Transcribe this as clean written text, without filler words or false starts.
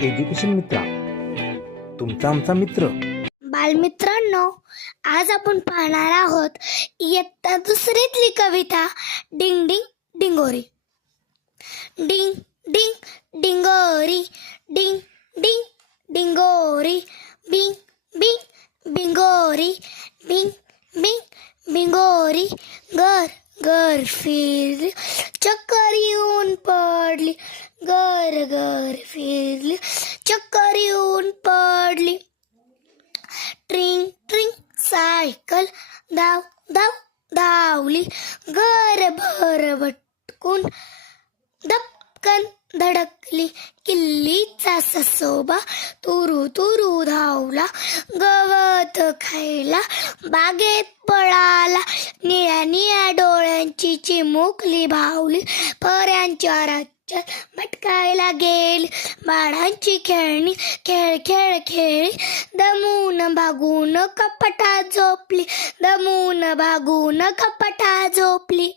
Education मित्रा, तुमचा आमचा मित्र. बालमित्रांनो, आज आपण पाहणार आहोत इयत्ता दुसरीतली कविता डिंग डिंग डिंगोरी. डिंग डिंग डिंगोरी, डिंग डिंग डिंगोरी, बिंग बिंग बिंगोरी, बिंग बिंग बिंगोरी. घर घर फिरली, चक्कर येऊन पडली. घर घर फिरली, चक्कर येऊन पडली. ट्रिंग ट्रिंग सायकल धाव धाव धावली. घर भर भटकून दपकन धडकली. किल्लीचा ससोबा तुरू तुरू धावला. गवत खायला बागेत पळाला. निळ्या निळ्या डोळ्यांची चिमुकली भावली. पऱ्यांच्या राज्यात भटकायला गेली. बाळांची खेळणी खेळ खेळ खेळली. दमून भागून कपाटात झोपली. दमून भागून कपाटात झोपली.